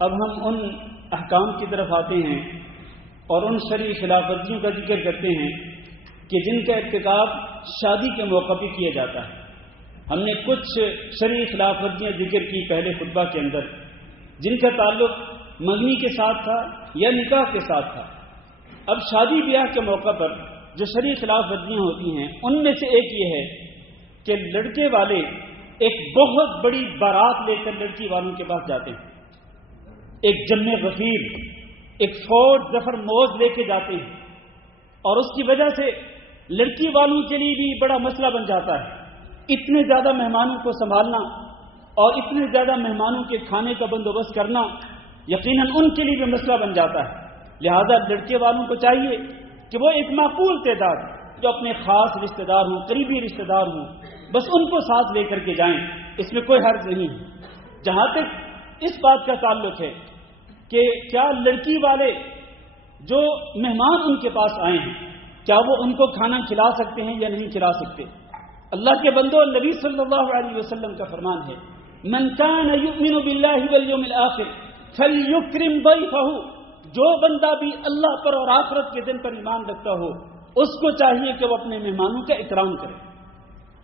اب ہم ان احکام کی طرف آتے ہیں اور ان شرعی خلاف ورزیوں کا ذکر کرتے ہیں کہ جن کا ارتکاب شادی کے موقع پہ کیا جاتا ہے. ہم نے کچھ شرعی خلاف ورزیاں ذکر کی پہلے خطبہ کے اندر جن کا تعلق منگنی کے ساتھ تھا یا نکاح کے ساتھ تھا. اب شادی بیاہ کے موقع پر جو شرعی خلاف ورزیاں ہوتی ہیں ان میں سے ایک یہ ہے کہ لڑکے والے ایک بہت بڑی بارات لے کر لڑکی والوں کے پاس جاتے ہیں, ایک جم غفیر, ایک فوج ظفر موز لے کے جاتے ہیں, اور اس کی وجہ سے لڑکی والوں کے لیے بھی بڑا مسئلہ بن جاتا ہے اتنے زیادہ مہمانوں کو سنبھالنا اور اتنے زیادہ مہمانوں کے کھانے کا بندوبست کرنا یقیناً ان کے لیے بھی مسئلہ بن جاتا ہے. لہذا لڑکے والوں کو چاہیے کہ وہ ایک معقول تعداد جو اپنے خاص رشتہ دار ہوں، قریبی رشتہ دار ہوں، بس ان کو ساتھ لے کر کے جائیں. اس میں کوئی حرج نہیں ہے. جہاں تک اس بات کا تعلق ہے کہ کیا لڑکی والے جو مہمان ان کے پاس آئے ہیں کیا وہ ان کو کھانا کھلا سکتے ہیں یا نہیں کھلا سکتے؟ اللہ کے بندو، نبی صلی اللہ علیہ وسلم کا فرمان ہے من کان یؤمن باللہ والیوم الآخر فلیکرم ضیفہ. جو بندہ بھی اللہ پر اور آخرت کے دن پر ایمان رکھتا ہو اس کو چاہیے کہ وہ اپنے مہمانوں کا اکرام کرے.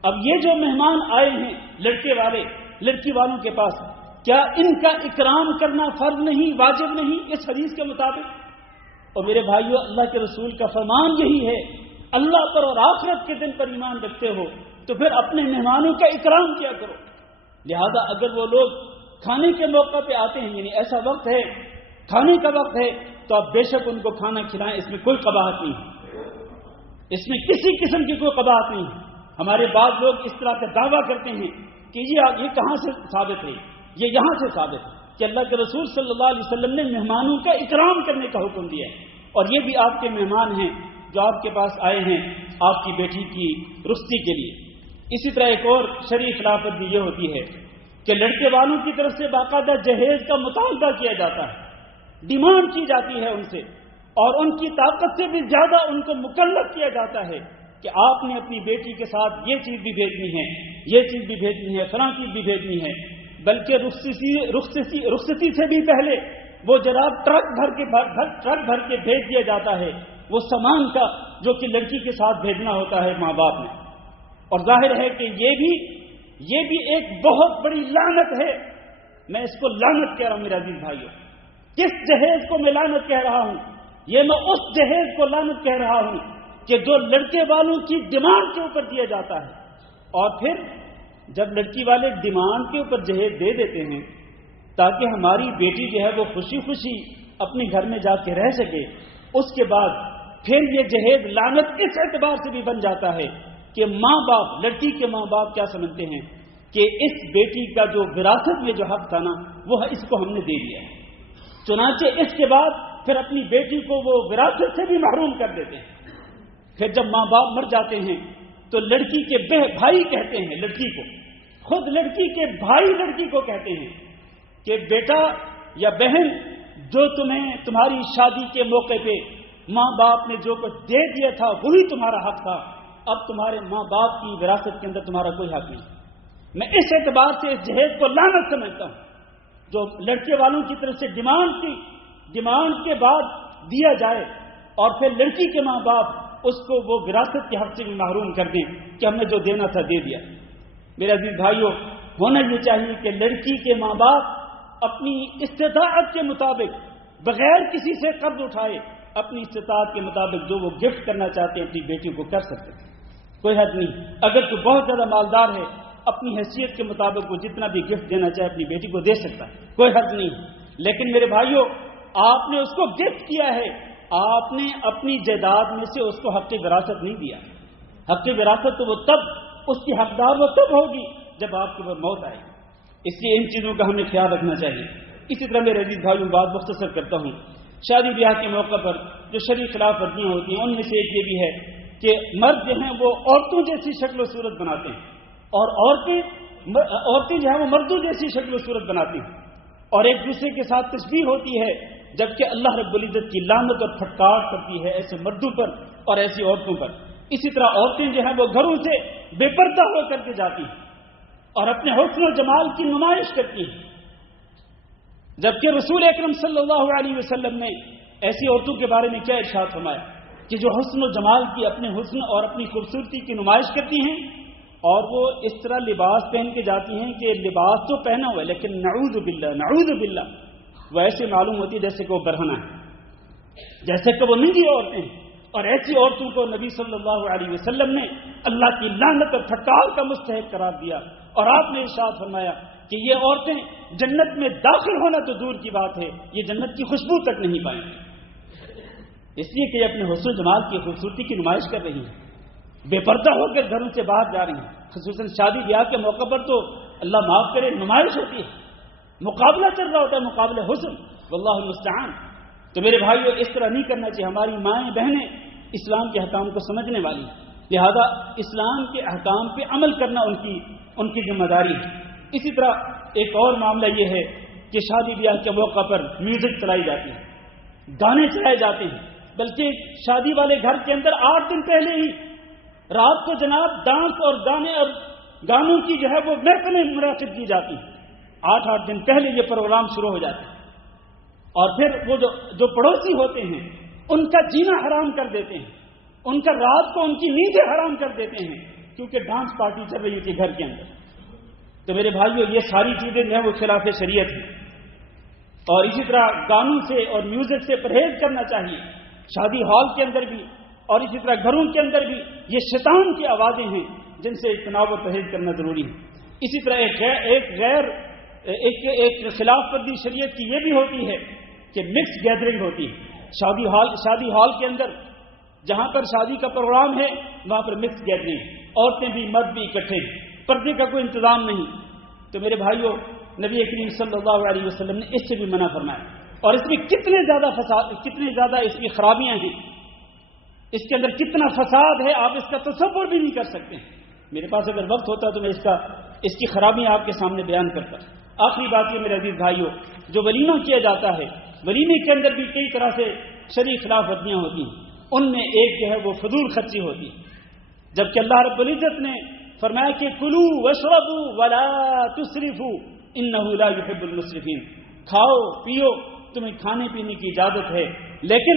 اب یہ جو مہمان آئے ہیں لڑکے والے لڑکی والوں کے پاس، کیا ان کا اکرام کرنا فرض نہیں، واجب نہیں اس حدیث کے مطابق؟ اور میرے بھائیو، اللہ کے رسول کا فرمان یہی ہے اللہ پر اور آخرت کے دن پر ایمان رکھتے ہو تو پھر اپنے مہمانوں کا اکرام کیا کرو. لہذا اگر وہ لوگ کھانے کے موقع پہ آتے ہیں، یعنی ایسا وقت ہے کھانے کا وقت ہے، تو آپ بے شک ان کو کھانا کھلائیں. اس میں کوئی قباحت نہیں ہے، اس میں کسی قسم کی کوئی قباحت نہیں ہے. ہمارے بعض لوگ اس طرح کا دعویٰ کرتے ہیں کہ یہ کہاں سے ثابت ہے، یہ یہاں سے ثابت ہے کہ اللہ کے رسول صلی اللہ علیہ وسلم نے مہمانوں کا اکرام کرنے کا حکم دیا ہے. اور یہ بھی آپ کے مہمان ہیں جو آپ کے پاس آئے ہیں آپ کی بیٹی کی رخصتی کے لیے. اسی طرح ایک اور شرعی خلافت بھی یہ ہوتی ہے کہ لڑکے والوں کی طرف سے باقاعدہ جہیز کا مطالبہ کیا جاتا ہے، ڈیمانڈ کی جاتی ہے ان سے، اور ان کی طاقت سے بھی زیادہ ان کو مکلف کیا جاتا ہے کہ آپ نے اپنی بیٹی کے ساتھ یہ چیز بھی بھیجنی ہے، یہ چیز بھی بھیجنی ہے، فلاں چیز بھی بھیجنی ہے. بلکہ رخصتی سے بھی پہلے وہ جناب ٹرک بھر کے بھیج دیا جاتا ہے وہ سامان کا جو کہ لڑکی کے ساتھ بھیجنا ہوتا ہے ماں باپ نے. اور ظاہر ہے کہ یہ بھی ایک بہت بڑی لعنت ہے. میں اس کو لعنت کہہ رہا ہوں میرے عزیز بھائیوں. کس جہیز کو میں لعنت کہہ رہا ہوں؟ یہ میں اس جہیز کو لعنت کہہ رہا ہوں کہ جو لڑکے والوں کی ڈیمانڈ کے اوپر دیا جاتا ہے، اور پھر جب لڑکی والے ڈیمانڈ کے اوپر جہیز دے دیتے ہیں تاکہ ہماری بیٹی جو ہے وہ خوشی خوشی اپنے گھر میں جا کے رہ سکے، اس کے بعد پھر یہ جہیز لعنت اس اعتبار سے بھی بن جاتا ہے کہ ماں باپ، لڑکی کے ماں باپ کیا سمجھتے ہیں کہ اس بیٹی کا جو وراثت میں جو حق تھا نا وہ اس کو ہم نے دے دیا ہے. چنانچہ اس کے بعد پھر اپنی بیٹی کو وہ وراثت سے بھی محروم کر دیتے ہیں. پھر جب ماں باپ مر جاتے ہیں تو لڑکی کے بھائی کہتے ہیں لڑکی کو، خود لڑکی کے بھائی لڑکی کو کہتے ہیں کہ بیٹا یا بہن، جو تمہیں تمہاری شادی کے موقع پہ ماں باپ نے جو کچھ دے دیا تھا وہی تمہارا حق تھا، اب تمہارے ماں باپ کی وراثت کے اندر تمہارا کوئی حق نہیں. میں اس اعتبار سے اس جہیز کو لعنت سمجھتا ہوں جو لڑکے والوں کی طرف سے ڈیمانڈ کے بعد دیا جائے اور پھر لڑکی کے ماں باپ اس کو وہ وراثت کے حق سے بھی محروم کر دیں کہ ہم نے جو دینا تھا دے دیا. میرے عزیز بھائیوں، ہونا یہ چاہیے کہ لڑکی کے ماں باپ اپنی استطاعت کے مطابق بغیر کسی سے قرض اٹھائے اپنی استطاعت کے مطابق جو وہ گفٹ کرنا چاہتے ہیں اپنی بیٹی کو کر سکتے ہیں. کوئی حد نہیں. اگر کوئی بہت زیادہ مالدار ہے اپنی حیثیت کے مطابق وہ جتنا بھی گفٹ دینا چاہے اپنی بیٹی کو دے سکتا ہے، کوئی حد نہیں. لیکن میرے بھائیوں، آپ نے اس کو گفٹ کیا ہے، آپ نے اپنی جائیداد میں سے اس کو حق وراثت نہیں دیا. حق وراثت تو وہ تب، اس کی حقدار وہ تب ہوگی جب آپ کے اوپر موت آئے. اس لیے ان چیزوں کا ہمیں خیال رکھنا چاہیے. اسی طرح میرے عزیز بھائیوں، بات مختصر کرتا ہوں. شادی بیاہ کے موقع پر جو شرعی خلاف ورزیاں ہوتی ہیں ان میں سے ایک یہ بھی ہے کہ مرد جو ہیں وہ عورتوں جیسی شکل و صورت بناتے ہیں اور عورتیں جو ہیں وہ مردوں جیسی شکل و صورت بناتی ہیں اور ایک دوسرے کے ساتھ تشبیہ ہوتی ہے، جبکہ اللہ رب العزت کی لعنت اور پھٹکار کرتی ہے ایسے مردوں پر اور ایسی عورتوں پر. اسی طرح عورتیں جو ہیں وہ گھروں سے بے پردہ ہو کر کے جاتی ہیں اور اپنے حسن و جمال کی نمائش کرتی ہیں، جبکہ رسول اکرم صلی اللہ علیہ وسلم نے ایسی عورتوں کے بارے میں کیا ارشاد فرمایا کہ جو حسن و جمال کی، اپنے حسن اور اپنی خوبصورتی کی نمائش کرتی ہیں اور وہ اس طرح لباس پہن کے جاتی ہیں کہ لباس تو پہنا ہوا ہے لیکن نعوذ باللہ وہ ایسے معلوم ہوتی ہے جیسے کہ وہ برہنہ ہے، جیسے کہ وہ ننگی عورتیں ہیں. اور ایسی عورتوں کو نبی صلی اللہ علیہ وسلم نے اللہ کی لعنت اور پھٹکار کا مستحق قرار دیا اور آپ نے ارشاد فرمایا کہ یہ عورتیں جنت میں داخل ہونا تو دور کی بات ہے، یہ جنت کی خوشبو تک نہیں پائیں گی، اس لیے کہ یہ اپنے حسن و جمال کی خوبصورتی کی نمائش کر رہی ہیں، بے پردہ ہو کر گھروں سے باہر جا رہی ہیں. خصوصاً شادی بیاہ کے موقع پر تو اللہ معاف کرے نمائش ہوتی ہے، مقابلہ چل رہا ہوتا ہے، مقابلہ حسن، واللہ المستعان۔ تو میرے بھائیو اس طرح نہیں کرنا چاہیے۔ ہماری مائیں بہنیں اسلام کے احکام کو سمجھنے والی، لہذا اسلام کے احکام پہ عمل کرنا ان کی ذمہ داری ہے۔ اسی طرح ایک اور معاملہ یہ ہے کہ شادی بیاہ کے موقع پر میوزک چلائی جاتی ہے، گانے چلائے جاتے ہیں، بلکہ شادی والے گھر کے اندر 8 دن پہلے ہی رات کو جناب ڈانس اور گانوں کی جو ہے وہ محفلیں منعقد کی جاتی ہیں۔ 8 دن پہلے یہ پروگرام شروع ہو جاتے ہیں، اور پھر وہ جو پڑوسی ہوتے ہیں ان کا جینا حرام کر دیتے ہیں، ان کا رات کو ان کی نیندیں حرام کر دیتے ہیں، کیونکہ ڈانس پارٹی چل رہی تھی گھر کے اندر۔ تو میرے بھائیو یہ ساری چیزیں جو ہیں وہ خلاف شریعت ہیں، اور اسی طرح گانوں سے اور میوزک سے پرہیز کرنا چاہیے، شادی ہال کے اندر بھی اور اسی طرح گھروں کے اندر بھی۔ یہ شیطان کی آوازیں ہیں جن سے اجتناب و پرہیز کرنا ضروری ہے۔ اسی طرح ایک خلاف ورزی شریعت کی یہ بھی ہوتی ہے کہ مکس گیدرنگ ہوتی ہے۔ شادی ہال کے اندر جہاں پر شادی کا پروگرام ہے وہاں پر مکس گیدرنگ، عورتیں بھی مرد بھی اکٹھے، پردے کا کوئی انتظام نہیں۔ تو میرے بھائیو نبی کریم صلی اللہ علیہ وسلم نے اس سے بھی منع فرمایا، اور اس میں کتنے زیادہ اس کی خرابیاں ہیں، اس کے اندر کتنا فساد ہے آپ اس کا تصور بھی نہیں کر سکتے۔ میرے پاس اگر وقت ہوتا تو میں اس کی خرابیاں آپ کے سامنے بیان کرتا۔ آخری بات یہ میرے عزیز بھائیو، جو ولیمہ کیا جاتا ہے، ولیمے کے اندر بھی کئی طرح سے شرعی خلاف ورزیاں ہوتی ہیں، ان میں ایک جو ہے وہ فضول خرچی ہوتی ہے، جبکہ اللہ رب العزت نے فرمایا کہ کلوا واشربوا ولا تسرفوا انہ لا يحب المسرفین، کھاؤ پیو، تمہیں کھانے پینے کی اجازت ہے، لیکن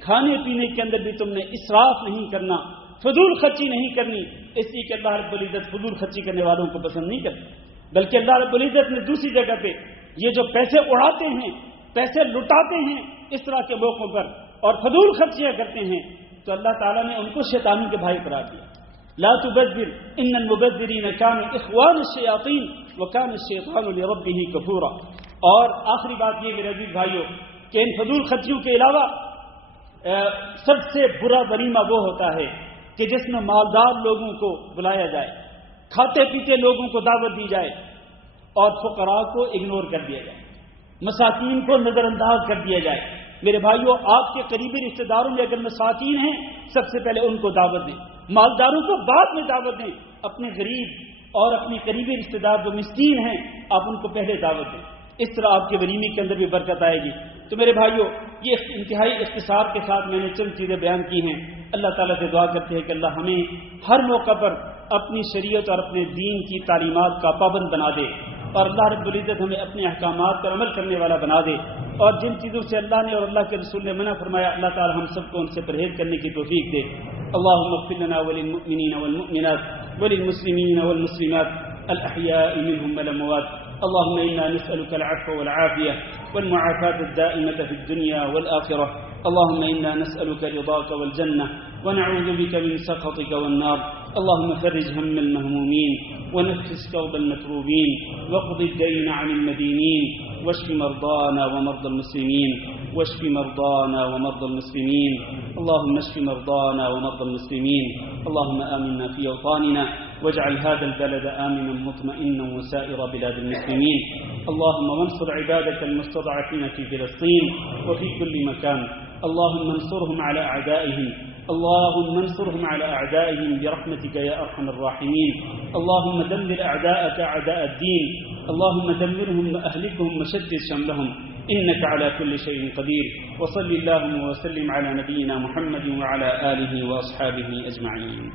کھانے پینے کے اندر بھی تم نے اسراف نہیں کرنا، فضول خرچی نہیں کرنی، اس لیے کہ اللہ رب العزت فضول خرچی کرنے والوں کو پسند نہیں کرتا۔ بلکہ اللہ رب العزت نے دوسری جگہ پہ یہ جو پیسے اڑاتے ہیں، پیسے لٹاتے ہیں اس طرح کے موقعوں پر اور فضول خرچیاں کرتے ہیں، تو اللہ تعالیٰ نے ان کو شیطانوں کے بھائی قرار دیا۔ لا تبذر ان المبذرین كانوا اخوان الشیاطین وكان الشیطان لربه کفورا۔ اور آخری بات یہ میرے عزیز بھائیوں کہ ان فضول خرچیوں کے علاوہ سب سے برا ولیمہ وہ ہوتا ہے کہ جس میں مالدار لوگوں کو بلایا جائے، کھاتے پیتے لوگوں کو دعوت دی جائے اور فقراء کو اگنور کر دیا جائے، مساکین کو نظر انداز کر دیا جائے۔ میرے بھائیوں آپ کے قریبی رشتہ داروں میں اگر مساکین ہیں سب سے پہلے ان کو دعوت دیں، مالداروں کو بعد میں دعوت دیں، اپنے غریب اور اپنے قریبی رشتہ دار جو مسکین ہیں آپ ان کو پہلے دعوت دیں، اس طرح آپ کے ولیمے کے اندر بھی برکت آئے گی۔ تو میرے بھائیوں یہ انتہائی اختصار کے ساتھ میں نے چند چیزیں بیان کی ہیں۔ اللہ تعالیٰ سے دعا کرتے ہیں کہ اللہ ہمیں ہر موقع پر اپنی شریعت اور اپنے دین کی تعلیمات کا پابند بنا دے، اور اللہ رب العزت ہمیں اپنے احکامات پر عمل کرنے والا بنا دے، اور جن چیزوں سے اللہ نے اور اللہ کے رسول نے منع فرمایا اللہ تعالی ہم سب کو ان سے پرہیز کرنے کی توفیق دے۔ اللهم اغفر لنا وللمؤمنين والمؤمنات وللمسلمين والمسلمات الأحياء منهم والأموات. اللهم إنا نسألك العفو والعافية والمعافاة الدائمة في الدنيا والآخرة. اللهم إنا نسألك رضاك والجنة ونعوذ بك من سخطك والنار. اللهم فرج هم المهمومين ونفس كرب المكروبين واقض الدين عن المدينين واشف مرضانا ومرضى المسلمين واشف مرضانا ومرضى المسلمين. اللهم اشف مرضانا ومرضى المسلمين. اللهم آمنا في أوطاننا واجعل هذا البلد آمنا مطمئنا وسائر بلاد المسلمين. اللهم وانصر عبادك المستضعفين في فلسطين وفي كل مكان. اللهم انصرهم على أعدائهم. اللهم انصرهم على أعدائهم برحمتك يا أرحم الراحمين. اللهم دمر أعداءك أعداء الدين. اللهم دمرهم وأهلكهم وشتت شملهم إنك على كل شيء قدير. وصل اللهم وسلم على نبينا محمد وعلى آله وأصحابه أجمعين.